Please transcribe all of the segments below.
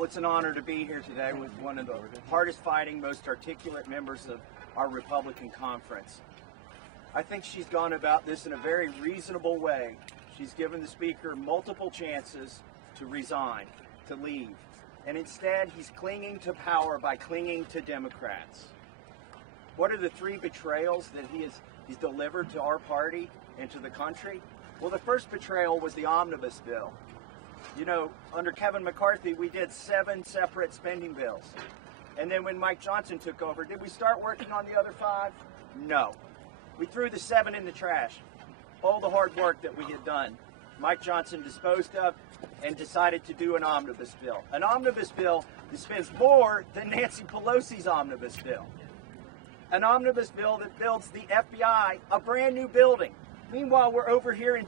Well, it's an honor to be here today with one of the hardest fighting, most articulate members of our Republican conference. I think she's gone about this in a very reasonable way. She's given the Speaker multiple chances to resign, to leave, and instead he's clinging to power by clinging to Democrats. What are the three betrayals that he's delivered to our party and to the country? Well, the first betrayal was the Omnibus bill. You know, under Kevin McCarthy, we did 7 separate spending bills. And then when Mike Johnson took over, did we start working on the other 5? No. We threw the 7 in the trash. All the hard work that we had done, Mike Johnson disposed of and decided to do an omnibus bill. An omnibus bill that spends more than Nancy Pelosi's omnibus bill. An omnibus bill that builds the FBI a brand new building. Meanwhile, we're over here in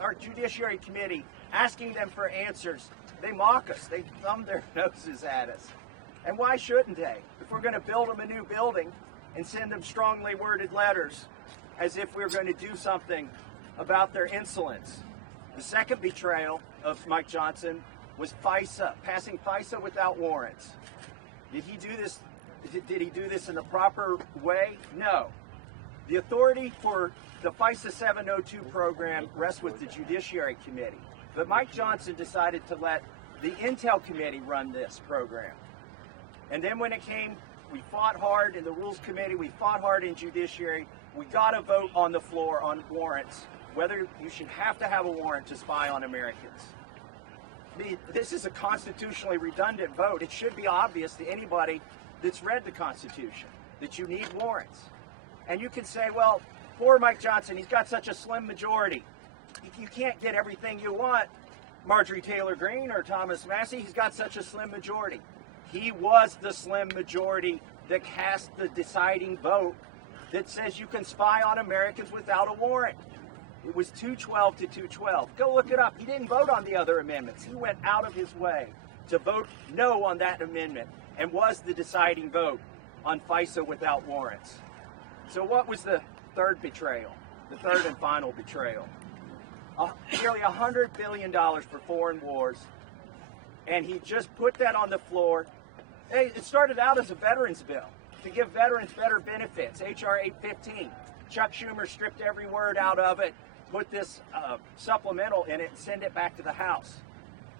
our Judiciary Committee, asking them for answers. They mock us. They thumb their noses at us. And why shouldn't they? If we're going to build them a new building and send them strongly worded letters as if we're going to do something about their insolence. The second betrayal of Mike Johnson was FISA, passing FISA without warrants. Did he do this? Did he do this in the proper way? No. The authority for the FISA 702 program rests with the Judiciary Committee. But Mike Johnson decided to let the Intel Committee run this program. And then when it came, we fought hard in the Rules Committee, we fought hard in Judiciary. We got a vote on the floor on warrants, whether you should have to have a warrant to spy on Americans. This is a constitutionally redundant vote. It should be obvious to anybody that's read the Constitution that you need warrants. And you can say, well, poor Mike Johnson, he's got such a slim majority. You can't get everything you want, Marjorie Taylor Greene or Thomas Massie. He's got such a slim majority. He was the slim majority that cast the deciding vote that says you can spy on Americans without a warrant. It was 212 to 212. Go look it up. He didn't vote on the other amendments. He went out of his way to vote no on that amendment and was the deciding vote on FISA without warrants. So what was the third betrayal, the third and final betrayal? Nearly $100 billion for foreign wars, and he just put that on the floor. It started out as a veterans bill to give veterans better benefits, H.R. 815. Chuck Schumer stripped every word out of it, put this supplemental in it, and send it back to the House.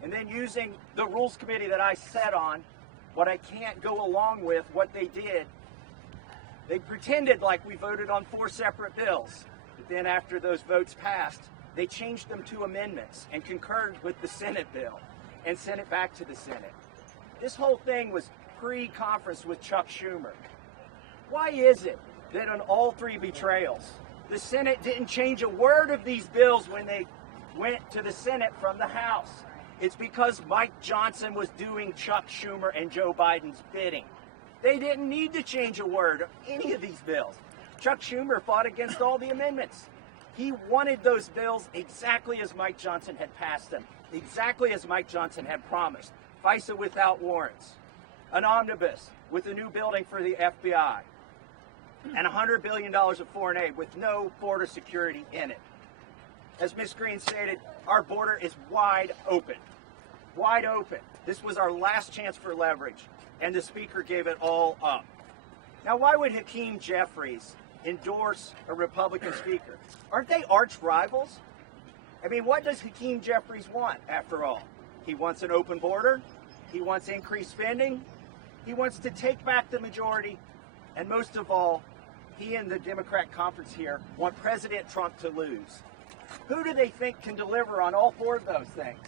And then using the Rules Committee that I sat on, what I can't go along with, what they did, they pretended like we voted on 4 separate bills. But then after those votes passed, they changed them to amendments and concurred with the Senate bill and sent it back to the Senate. This whole thing was pre-conference with Chuck Schumer. Why is it that on all 3 betrayals, the Senate didn't change a word of these bills when they went to the Senate from the House? It's because Mike Johnson was doing Chuck Schumer and Joe Biden's bidding. They didn't need to change a word of any of these bills. Chuck Schumer fought against all the amendments. He wanted those bills exactly as Mike Johnson had passed them, exactly as Mike Johnson had promised. FISA without warrants, an omnibus with a new building for the FBI, and $100 billion of foreign aid with no border security in it. As Ms. Greene stated, our border is wide open. Wide open. This was our last chance for leverage, and the Speaker gave it all up. Now, why would Hakeem Jeffries endorse a Republican Speaker? Aren't they arch rivals? I mean, what does Hakeem Jeffries want, after all? He wants an open border. He wants increased spending. He wants to take back the majority. And most of all, he and the Democrat conference here want President Trump to lose. Who do they think can deliver on all 4 of those things?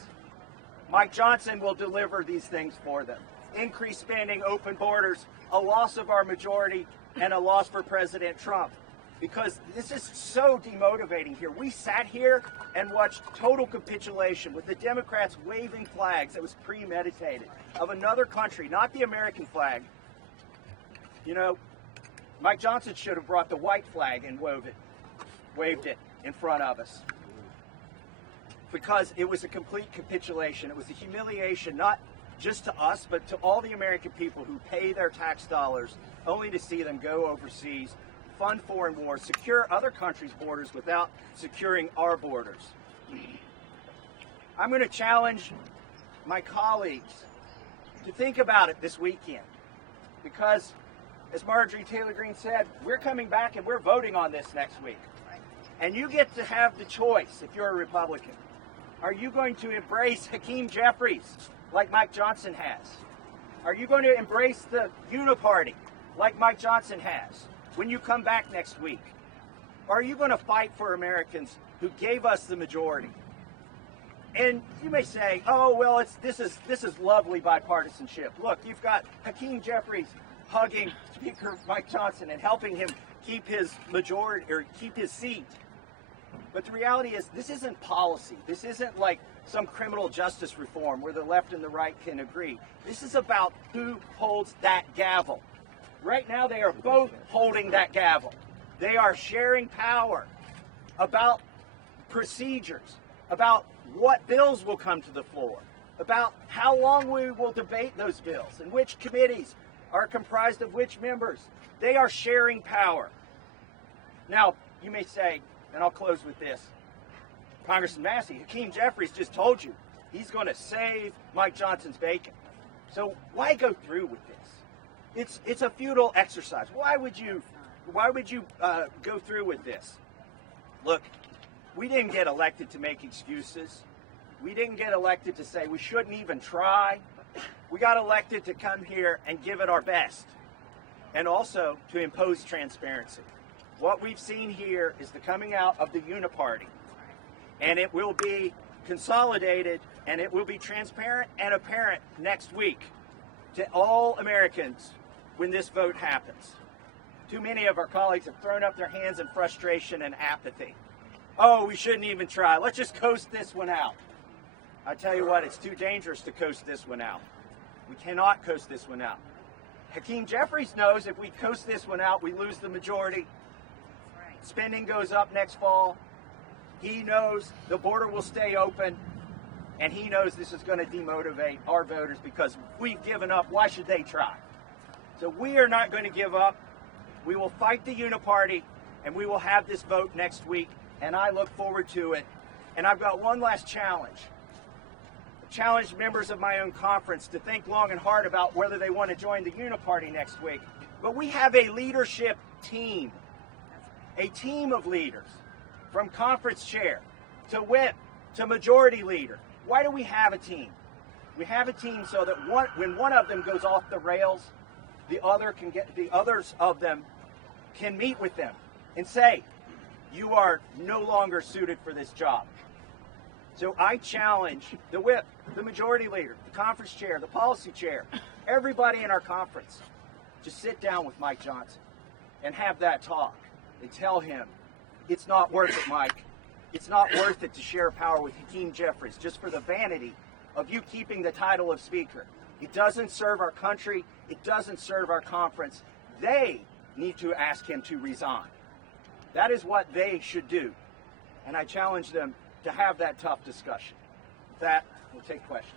Mike Johnson will deliver these things for them. Increased spending, open borders, a loss of our majority, and a loss for President Trump. Because this is so demotivating here. We sat here and watched total capitulation with the Democrats waving flags that was premeditated of another country, not the American flag. You know, Mike Johnson should have brought the white flag and waved it in front of us. Because it was a complete capitulation. It was a humiliation, not just to us, but to all the American people who pay their tax dollars only to see them go overseas, fund foreign wars, secure other countries' borders without securing our borders. I'm going to challenge my colleagues to think about it this weekend. Because, as Marjorie Taylor Greene said, we're coming back and we're voting on this next week. And you get to have the choice if you're a Republican. Are you going to embrace Hakeem Jeffries like Mike Johnson has? Are you going to embrace the Uniparty like Mike Johnson has when you come back next week? Or are you going to fight for Americans who gave us the majority? And you may say, oh, well, this is lovely bipartisanship. Look, you've got Hakeem Jeffries hugging Speaker Mike Johnson and helping him keep his majority or keep his seat. But the reality is, this isn't policy. This isn't like some criminal justice reform where the left and the right can agree. This is about who holds that gavel. Right now, they are both holding that gavel. They are sharing power about procedures, about what bills will come to the floor, about how long we will debate those bills and which committees are comprised of which members. They are sharing power. Now, you may say, and I'll close with this, Congressman Massie, Hakeem Jeffries just told you he's going to save Mike Johnson's bacon. So why go through with this? It's a futile exercise. Why would you go through with this? Look, we didn't get elected to make excuses. We didn't get elected to say we shouldn't even try. We got elected to come here and give it our best, and also to impose transparency. What we've seen here is the coming out of the Uniparty, and it will be consolidated and it will be transparent and apparent next week to all Americans when this vote happens. Too many of our colleagues have thrown up their hands in frustration and apathy. Oh, we shouldn't even try. Let's just coast this one out. I tell you what, it's too dangerous to coast this one out. We cannot coast this one out. Hakeem Jeffries knows if we coast this one out, we lose the majority. Spending goes up next fall. He knows the border will stay open, and he knows this is going to demotivate our voters because we've given up. Why should they try? So we are not going to give up. We will fight the Uniparty, and we will have this vote next week, and I look forward to it. And I've got one last challenge. I challenge members of my own conference to think long and hard about whether they want to join the Uniparty next week. But we have a leadership team. A team of leaders, from conference chair to whip to majority leader. Why do we have a team? We have a team so that when one of them goes off the rails, the others of them can meet with them and say, you are no longer suited for this job. So I challenge the whip, the majority leader, the conference chair, the policy chair, everybody in our conference to sit down with Mike Johnson and have that talk. And tell him, it's not worth it, Mike. It's not worth it to share power with Hakeem Jeffries just for the vanity of you keeping the title of Speaker. It doesn't serve our country. It doesn't serve our conference. They need to ask him to resign. That is what they should do. And I challenge them to have that tough discussion. With that, we'll take questions.